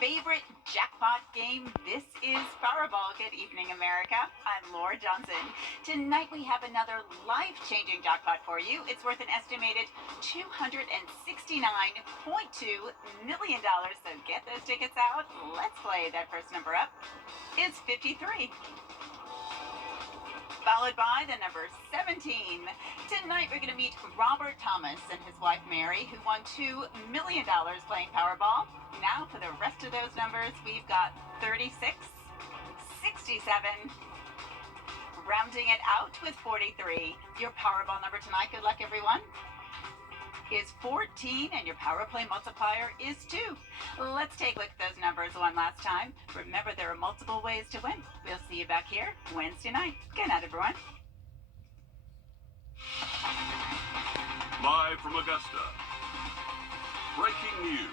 Favorite jackpot game. This is Powerball. Good evening, America. I'm Laura Johnson. Tonight we have another life-changing jackpot for you. It's worth an estimated $269.2 million. So get those tickets out. Let's play. That first number up is 53. Followed by the number 17. Tonight we're going to meet Robert Thomas and his wife Mary, who won $2 million playing Powerball. Now for the rest of those numbers, we've got 36, 67, rounding it out with 43. Your Powerball number tonight, good luck everyone, is 14, and your Power Play multiplier is 2. Let's take a look at those numbers one last time. Remember, there are multiple ways to win. We'll see you back here Wednesday night. Good night, everyone. Live from Augusta, breaking news.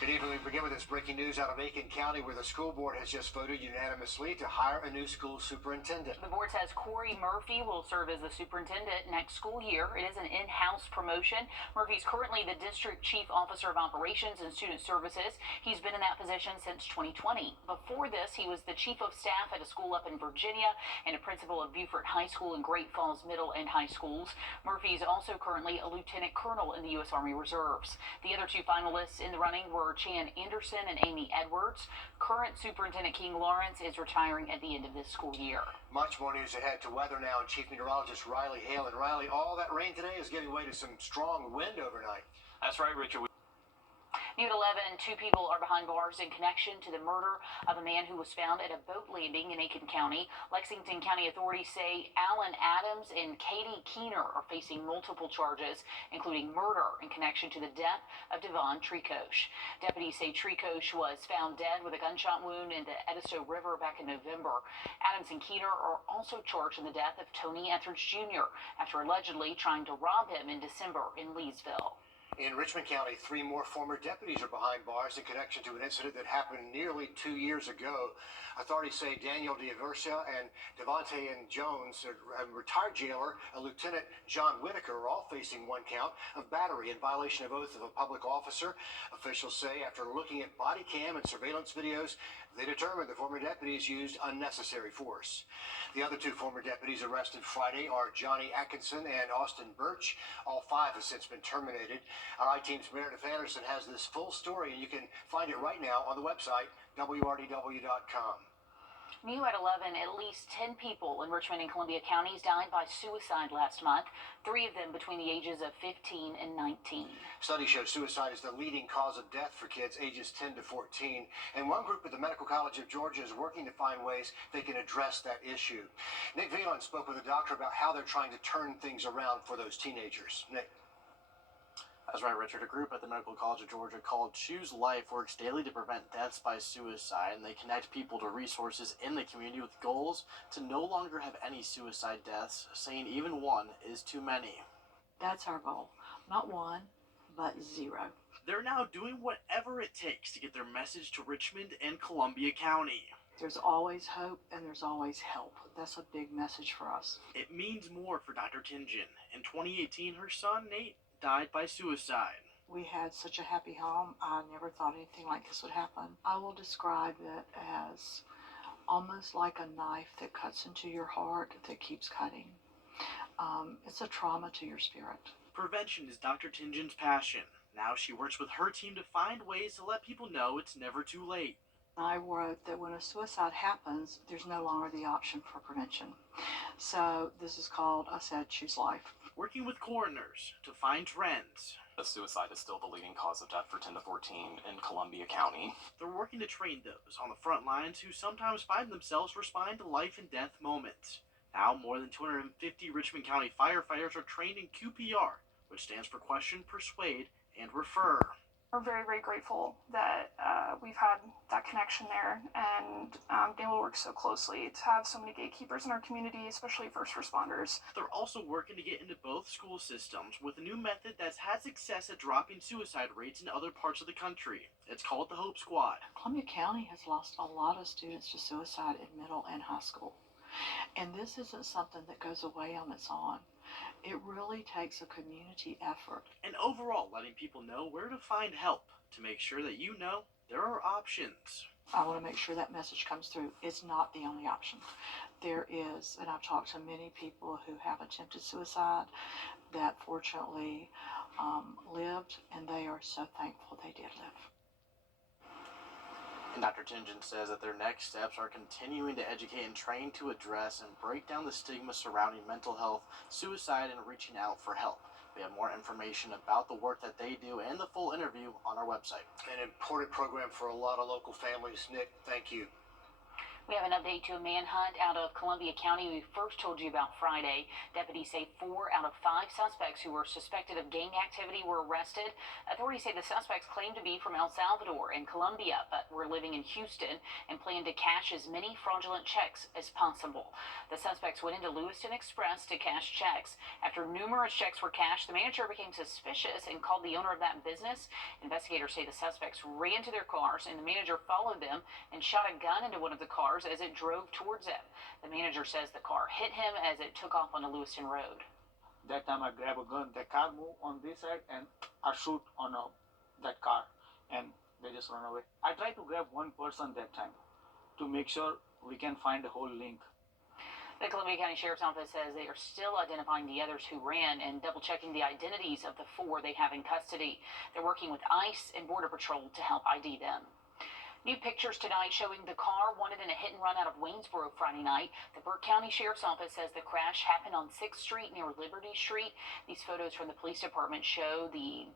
Good evening. We begin with this breaking news out of Aiken County, where the school board has just voted unanimously to hire a new school superintendent. The board says Corey Murphy will serve as the superintendent next school year. It is an in-house promotion. Murphy's currently the district chief officer of operations and student services. He's been in that position since 2020. Before this, he was the chief of staff at a school up in Virginia and a principal of Beaufort High School and Great Falls Middle and High Schools. Murphy is also currently a lieutenant colonel in the U.S. Army Reserves. The other two finalists in the running were Chan Anderson and Amy Edwards. Current Superintendent King Lawrence is retiring at the end of this school year. Much more news ahead to weather now, and Chief Meteorologist Riley Hale. And Riley, all that rain today is giving way to some strong wind overnight. That's right, Richard. New at 11, two people are behind bars in connection to the murder of a man who was found at a boat landing in Aiken County. Lexington County authorities say Alan Adams and Katie Keener are facing multiple charges, including murder in connection to the death of Devon Tricoche. Deputies say Tricoche was found dead with a gunshot wound in the Edisto River back in November. Adams and Keener are also charged in the death of Tony Etheridge Jr. after allegedly trying to rob him in December in Leesville. In Richmond County, 3 more former deputies are behind bars in connection to an incident that happened nearly 2 years ago. Authorities say Daniel D'Aversa and Devontae and Jones, a retired jailer, and Lieutenant John Whitaker are all facing 1 count of battery in violation of oath of a public officer. Officials say after looking at body cam and surveillance videos, they determined the former deputies used unnecessary force. The other 2 former deputies arrested Friday are Johnny Atkinson and Austin Birch. All 5 have since been terminated. Our I-Team's Meredith Anderson has this full story, and you can find it right now on the website, wrdw.com. New at 11, at least 10 people in Richmond and Columbia counties died by suicide last month, 3 of them between the ages of 15 and 19. Studies show suicide is the leading cause of death for kids ages 10 to 14, and one group at the Medical College of Georgia is working to find ways they can address that issue. Nick Veland spoke with a doctor about how they're trying to turn things around for those teenagers. Nick. That's right, Richard. A group at the Medical College of Georgia called Choose Life works daily to prevent deaths by suicide, and they connect people to resources in the community with goals to no longer have any suicide deaths, saying even 1 is too many. That's our goal. Not 1, but 0. They're now doing whatever it takes to get their message to Richmond and Columbia County. There's always hope and there's always help. That's a big message for us. It means more for Dr. Tingen. In 2018, her son, Nate, died by suicide. We had such a happy home. I never thought anything like this would happen. I will describe it as almost like a knife that cuts into your heart that keeps cutting. It's a trauma to your spirit. Prevention is Dr. Tingen's passion. Now she works with her team to find ways to let people know it's never too late. I wrote that when a suicide happens, there's no longer the option for prevention. So this is called, I said, Choose Life. Working with coroners to find trends. Suicide is still the leading cause of death for 10 to 14 in Columbia County. They're working to train those on the front lines who sometimes find themselves responding to life and death moments. Now, more than 250 Richmond County firefighters are trained in QPR, which stands for Question, Persuade, and Refer. We're very, very grateful that we've had that connection there and being able to work so closely to have so many gatekeepers in our community, especially first responders. They're also working to get into both school systems with a new method that's had success at dropping suicide rates in other parts of the country. It's called the Hope Squad. Columbia County has lost a lot of students to suicide in middle and high school. And this isn't something that goes away on its own. It really takes a community effort. And overall, letting people know where to find help to make sure that you know there are options. I want to make sure that message comes through. It's not the only option. There is, and I've talked to many people who have attempted suicide that fortunately lived, and they are so thankful they did live. And Dr. Tingen says that their next steps are continuing to educate and train to address and break down the stigma surrounding mental health, suicide, and reaching out for help. We have more information about the work that they do and the full interview on our website. An important program for a lot of local families. Nick, thank you. We have an update to a manhunt out of Columbia County we first told you about Friday. Deputies say 4 out of 5 suspects who were suspected of gang activity were arrested. Authorities say the suspects claim to be from El Salvador and Colombia, but were living in Houston and plan to cash as many fraudulent checks as possible. The suspects went into Lewiston Express to cash checks. After numerous checks were cashed, the manager became suspicious and called the owner of that business. Investigators say the suspects ran to their cars and the manager followed them and shot a gun into one of the cars as it drove towards them. The manager says the car hit him as it took off on the Lewiston Road. That time I grab a gun, the car move on this side and I shoot on that car and they just run away. I try to grab one person that time to make sure we can find the whole link. The Columbia County Sheriff's Office says they are still identifying the others who ran and double-checking the identities of the 4 they have in custody. They're working with ICE and Border Patrol to help ID them. New pictures tonight showing the car wanted in a hit and run out of Waynesboro Friday night. The Burke County Sheriff's Office says the crash happened on 6th Street near Liberty Street. These photos from the police department show the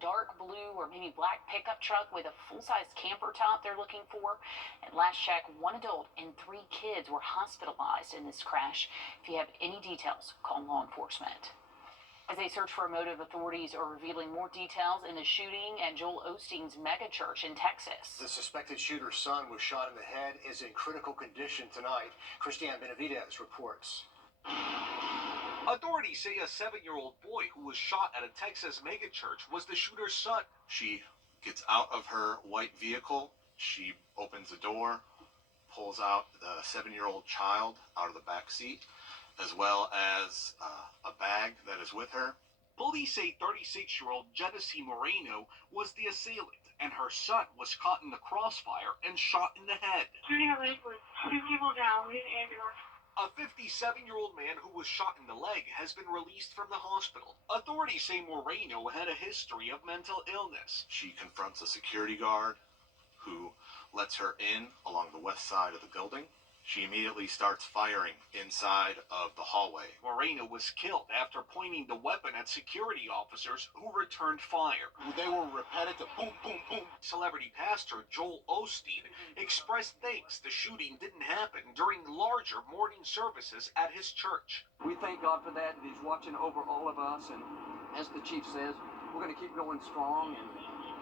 dark blue or maybe black pickup truck with a full-size camper top they're looking for. At last check, 1 adult and 3 kids were hospitalized in this crash. If you have any details, call law enforcement. As they search for a motive, authorities are revealing more details in the shooting at Joel Osteen's megachurch in Texas. The suspected shooter's son was shot in the head, is in critical condition tonight. Christiane Benavidez reports. Authorities say a 7-year-old boy who was shot at a Texas megachurch was the shooter's son. She gets out of her white vehicle. She opens the door, pulls out the 7-year-old child out of the back seat, as well as a bag that is with her. Police say 36-year-old Genesee Moreno was the assailant, and her son was caught in the crossfire and shot in the head. Shooting a leg with 2 people down, we need an ambulance. A 57-year-old man who was shot in the leg has been released from the hospital. Authorities say Moreno had a history of mental illness. She confronts a security guard who lets her in along the west side of the building. She immediately starts firing inside of the hallway. Moreno was killed after pointing the weapon at security officers who returned fire. They were repetitive, boom, boom, boom. Celebrity pastor Joel Osteen expressed thanks the shooting didn't happen during larger morning services at his church. We thank God for that. He's watching over all of us, and as the chief says, we're going to keep going strong and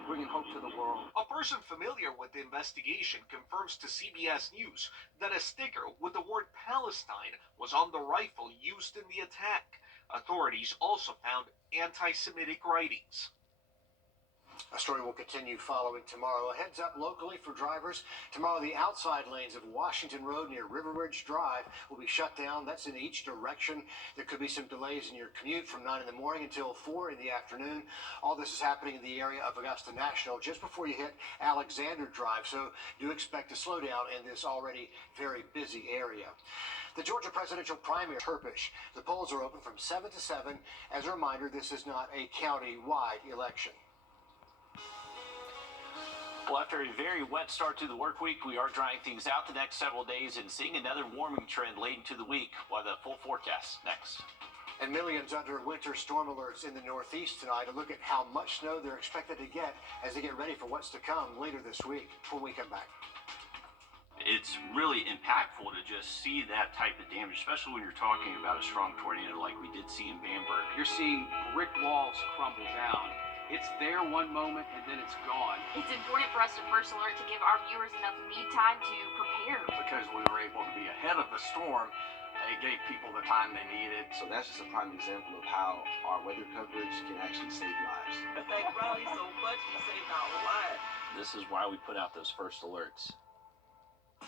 bringing hope to the world. A person familiar with the investigation confirms to CBS News that a sticker with the word Palestine was on the rifle used in the attack. Authorities also found anti-Semitic writings. A story will continue following tomorrow. A heads up locally for drivers. Tomorrow, the outside lanes of Washington Road near River Ridge Drive will be shut down. That's in each direction. There could be some delays in your commute from 9 in the morning until 4 in the afternoon. All this is happening in the area of Augusta National just before you hit Alexander Drive. So do expect a slowdown in this already very busy area. The Georgia presidential primary Turpish. The polls are open from 7 to 7. As a reminder, this is not a county-wide election. Well, after a very wet start to the work week, we are drying things out the next several days and seeing another warming trend late into the week. While the full forecast next. And millions under winter storm alerts in the Northeast tonight. A look at how much snow they're expected to get as they get ready for what's to come later this week when we come back. It's really impactful to just see that type of damage, especially when you're talking about a strong tornado like we did see in Bamberg. You're seeing brick walls crumble down. It's there one moment and then it's gone. It's important for us to first alert to give our viewers enough lead time to prepare. Because we were able to be ahead of the storm, it gave people the time they needed. So that's just a prime example of how our weather coverage can actually save lives. Thank Riley so much, he saved our lives. This is why we put out those first alerts.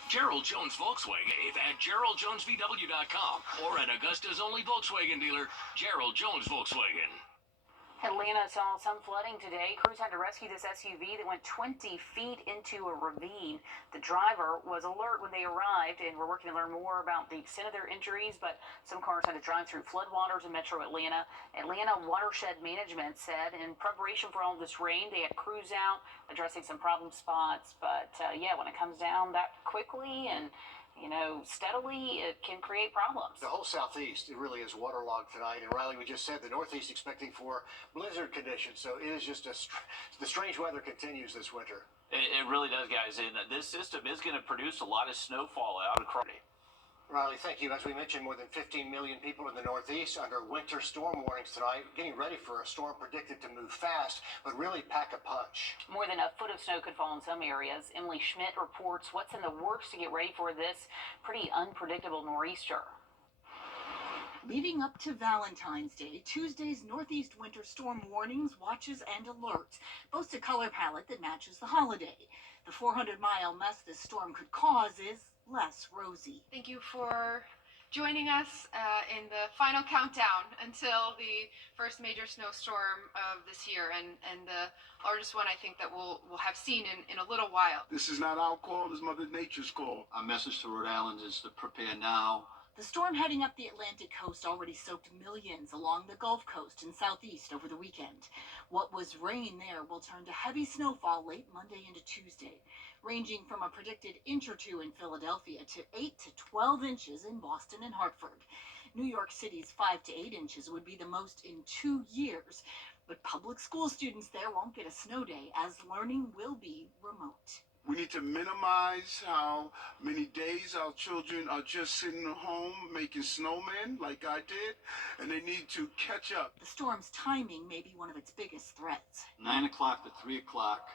Gerald Jones Volkswagen at GeraldJonesVW.com or at Augusta's only Volkswagen dealer, Gerald Jones Volkswagen. Atlanta saw some flooding today. Crews had to rescue this SUV that went 20 feet into a ravine. The driver was alert when they arrived, and we're working to learn more about the extent of their injuries, but some cars had to drive through floodwaters in metro Atlanta. Atlanta Watershed Management said in preparation for all this rain, they had crews out addressing some problem spots, but yeah, when it comes down that quickly and steadily, it can create problems. The whole southeast, it really is waterlogged tonight. And Riley, we just said the northeast expecting for blizzard conditions. So it is just the strange weather continues this winter. It really does, guys. And this system is going to produce a lot of snowfall out across. Riley, thank you. As we mentioned, more than 15 million people in the Northeast under winter storm warnings tonight, getting ready for a storm predicted to move fast, but really pack a punch. More than a foot of snow could fall in some areas. Emily Schmidt reports what's in the works to get ready for this pretty unpredictable nor'easter. Leading up to Valentine's Day, Tuesday's Northeast winter storm warnings, watches, and alerts boast a color palette that matches the holiday. The 400-mile mess this storm could cause is less rosy. Thank you for joining us in the final countdown until the first major snowstorm of this year, and the largest one I think that we'll have seen in a little while. This is not our call, this is Mother Nature's call. Our message to Rhode Island is to prepare now. The storm heading up the Atlantic coast already soaked millions along the Gulf Coast and southeast over the weekend. What was rain there will turn to heavy snowfall late Monday into Tuesday, ranging from a predicted inch or two in Philadelphia to 8 to 12 inches in Boston and Hartford. New York City's 5 to 8 inches would be the most in 2 years, but public school students there won't get a snow day as learning will be remote. We need to minimize how many days our children are just sitting at home making snowmen like I did, and they need to catch up. The storm's timing may be one of its biggest threats. 9 o'clock to 3 o'clock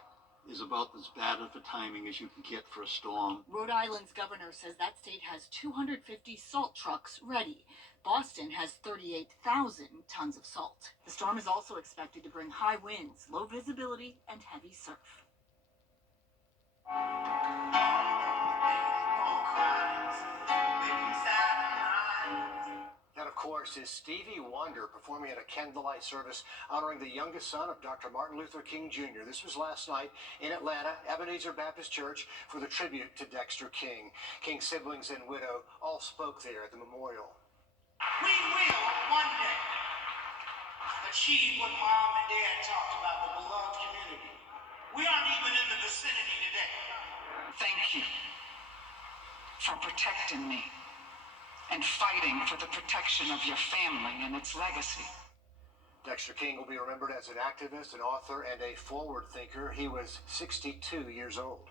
is about as bad of a timing as you can get for a storm. Rhode Island's governor says that state has 250 salt trucks ready. Boston has 38,000 tons of salt. The storm is also expected to bring high winds, low visibility, and heavy surf. That, of course, is Stevie Wonder performing at a candlelight service honoring the youngest son of Dr. Martin Luther King Jr. This was last night in Atlanta, Ebenezer Baptist Church, for the tribute to Dexter King. King's siblings and widow all spoke there at the memorial. We will one day achieve what Mom and Dad talked about, the beloved community. We aren't even in the vicinity today. Thank you for protecting me and fighting for the protection of your family and its legacy. Dexter King will be remembered as an activist, an author, and a forward thinker. He was 62 years old.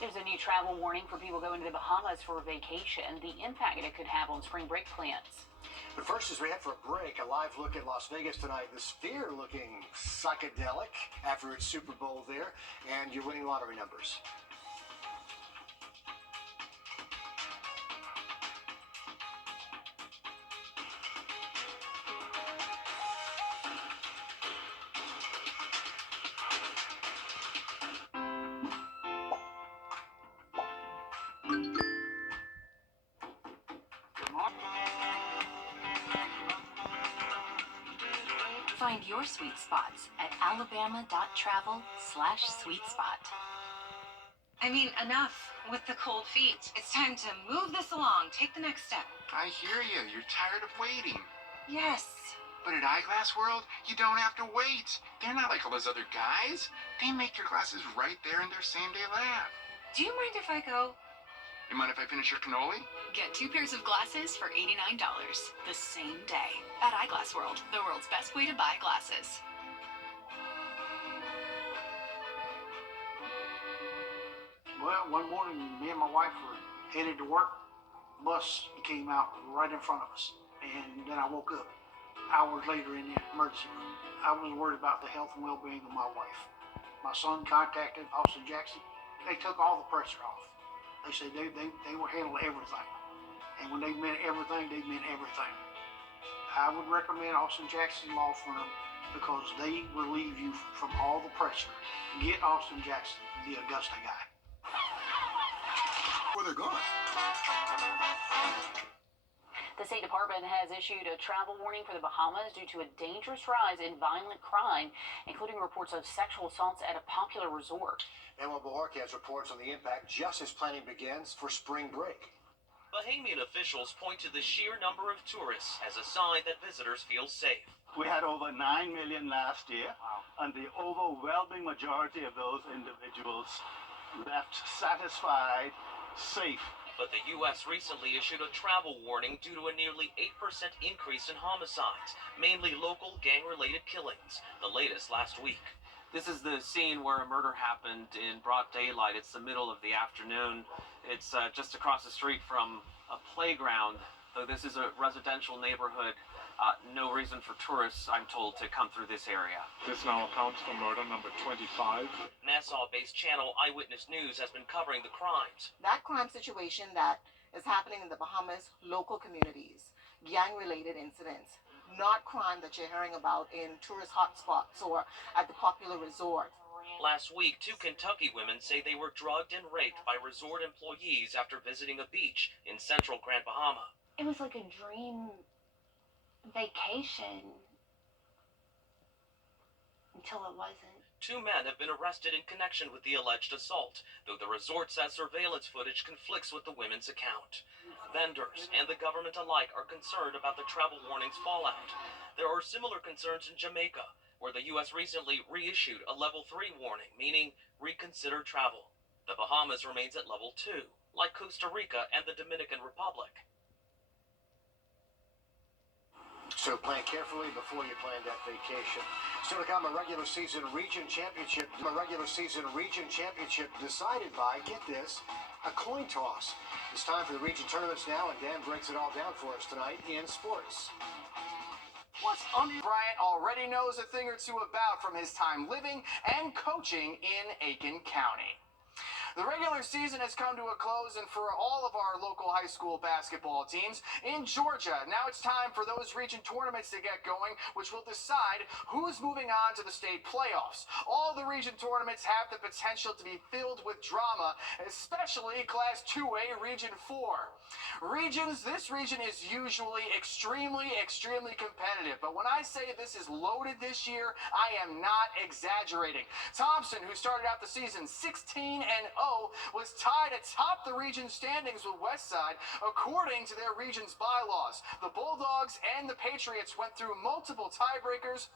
There's a new travel warning for people going to the Bahamas for a vacation, the impact it could have on spring break plans. But first, as we head for a break, a live look at Las Vegas tonight. The Sphere looking psychedelic after its Super Bowl there, and your winning lottery numbers. Find your sweet spots at alabama.travel/sweetspot. I mean, enough with the cold feet. It's time to move this along. Take the next step. I hear you. You're tired of waiting. Yes. But at Eyeglass World, you don't have to wait. They're not like all those other guys. They make your glasses right there in their same-day lab. Do you mind if I go? You mind if I finish your cannoli? Get 2 pairs of glasses for $89 the same day at Eyeglass World, the world's best way to buy glasses. Well, one morning, me and my wife were headed to work. Bus came out right in front of us, and then I woke up hours later in the emergency room. I was worried about the health and well-being of my wife. My son contacted Austin Jackson. They took all the pressure off. They said they will handle everything. And when they meant everything, they meant everything. I would recommend Austin Jackson Law Firm because they relieve you from all the pressure. Get Austin Jackson, the Augusta guy. where they're going. The State Department has issued a travel warning for the Bahamas due to a dangerous rise in violent crime, including reports of sexual assaults at a popular resort. Emma Bork has reports on the impact just as planning begins for spring break. Bahamian officials point to the sheer number of tourists as a sign that visitors feel safe. We had over 9 million last year, and the overwhelming majority of those individuals left satisfied, safe. But the U.S. recently issued a travel warning due to a nearly 8% increase in homicides, mainly local gang-related killings, the latest last week. This is the scene where a murder happened in broad daylight. It's the middle of the afternoon. It's just across the street from a playground, though this is a residential neighborhood. No reason for tourists, I'm told, to come through this area. This now accounts for murder number 25. Nassau-based channel Eyewitness News has been covering the crimes. That crime situation that is happening in the Bahamas, local communities, gang-related incidents, not crime that you're hearing about in tourist hotspots or at the popular resort. Last week, 2 Kentucky women say they were drugged and raped by resort employees after visiting a beach in central Grand Bahama. It was like a dream vacation until it wasn't. 2 men have been arrested in connection with the alleged assault, though the resort says surveillance footage conflicts with the women's account. Vendors and the government alike are concerned about the travel warning's fallout. There are similar concerns in Jamaica, where the U.S. recently reissued a level 3 warning, meaning reconsider travel. The Bahamas remains at level 2, like Costa Rica and the Dominican Republic. So plan carefully before you plan that vacation. Still to come, a regular season region championship decided by, get this, a coin toss. It's time for the region tournaments now, and Dan breaks it all down for us tonight in sports. What's under Bryant already knows a thing or two about from his time living and coaching in Aiken County. The regular season has come to a close, and for all of our local high school basketball teams in Georgia, now it's time for those region tournaments to get going, which will decide who's moving on to the state playoffs. All the region tournaments have the potential to be filled with drama, especially Class 2A Region 4. This region is usually extremely competitive, but when I say this is loaded this year, I am not exaggerating. Thompson, who started out the season 16-0, was tied atop the region standings with Westside, according to their region's bylaws. The Bulldogs and the Patriots went through multiple tiebreakers,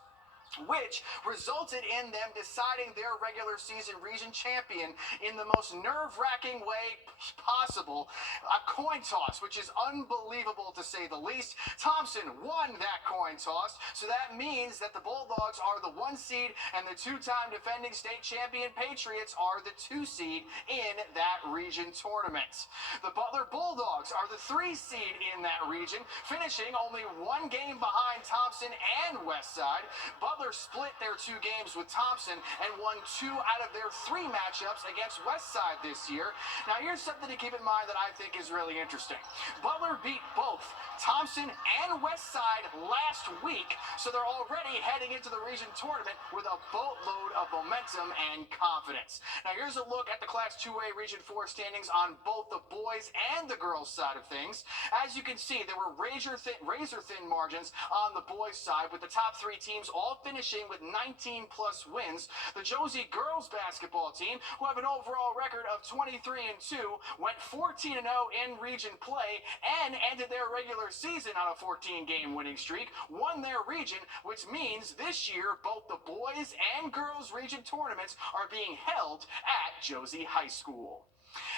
which resulted in them deciding their regular season region champion in the most nerve-wracking way possible, a coin toss, which is unbelievable to say the least. Thompson won that coin toss, so that means that the Bulldogs are the 1 seed and the 2-time defending state champion Patriots are the 2 seed in that region tournament. The Butler Bulldogs are the 3 seed in that region, finishing only 1 game behind Thompson and Westside. Butler split their 2 games with Thompson and won 2 out of their 3 matchups against Westside this year. Now here's something to keep in mind that I think is really interesting. Butler beat both Thompson and Westside last week, so they're already heading into the region tournament with a boatload of momentum and confidence. Now here's a look at the Class 2A Region 4 standings on both the boys and the girls side of things. As you can see, there were razor-thin margins on the boys side, with the top 3 teams all finishing with 19+ wins. The Josie girls basketball team, who have an overall record of 23-2, went 14-0 in region play and ended their regular season on a 14-game winning streak, won their region, which means this year both the boys and girls region tournaments are being held at Josie High School.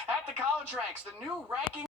At the college ranks, the new ranking